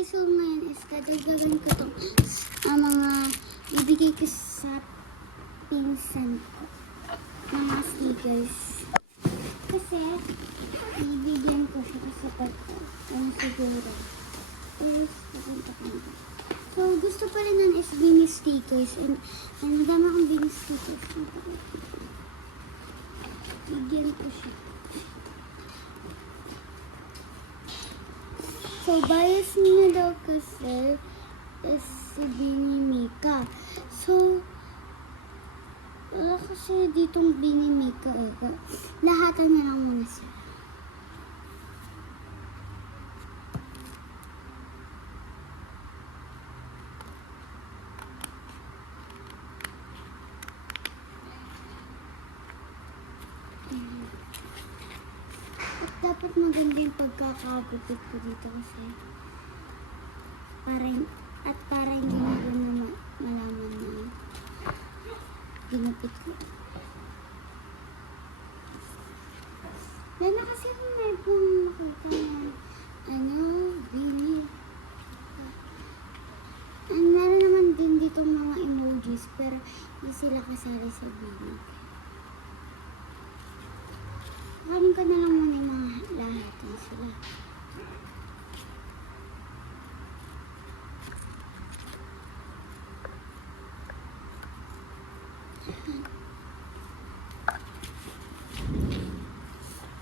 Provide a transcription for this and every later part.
guys, so ngayon is dadagdagan ko itong mga ibigay ko sa pinsan ko ng mga stickers. Kasi, ibigyan ko siya kasi siguro. So, gusto pala nun is Beanie stickers. And dama akong Beanie stickers. Bigyan ko siya. So, bias niya daw kasi is si Beanie Mika. So, wala kasi ditong Beanie Mika. Lahatan na lang muna siya. At dapat maganda yung pagkakagupit ko dito kasi para hindi na malaman na ginupit ko. Lalo kasi may pong makita na Beanie. Meron naman din dito mga emojis pero hindi sila kasali sa Beanie. Kanin ko na lang muna yung mga lahat na sila.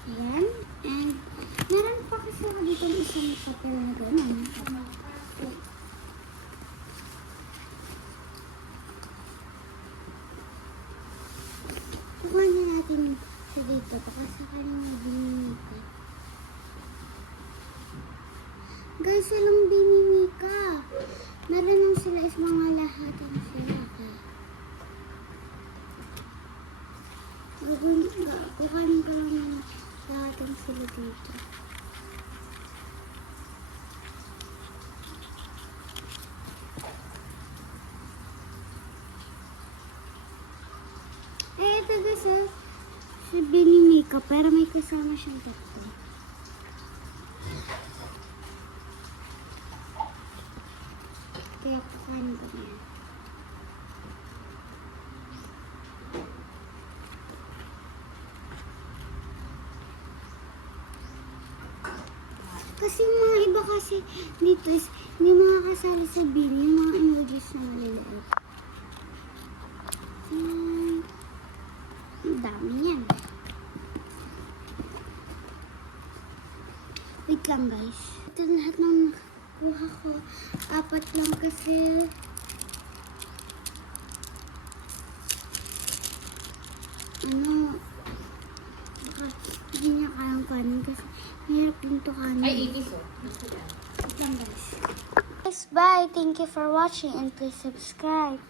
Ayan. And meron pa kasi ako dito ng isang papel na gano'n. Kukuha na natin sa dito. Baka sakaling binimika. Guys, walang binimika. Meron lang sila is mga lahat ng sila. Kukuhanin ko lang ng lahat ng sila dito. Ito guys, si Beanie Mika, pero may kasama siyang tatlo. Kaya kukuhanin ko na yan. Kasi mga iba kasi dito is hindi mga kasali sa Beanie, yung mga emojis na maliliit. Ang dami yan. Wait lang guys. Ito lahat ng nakuha ko. 4 lang kasi. Baka hindi niya kayang kanin kasi mahirap din ito kanin. Ay, itis oh. Wait lang guys. Guys, bye. Thank you for watching and please subscribe.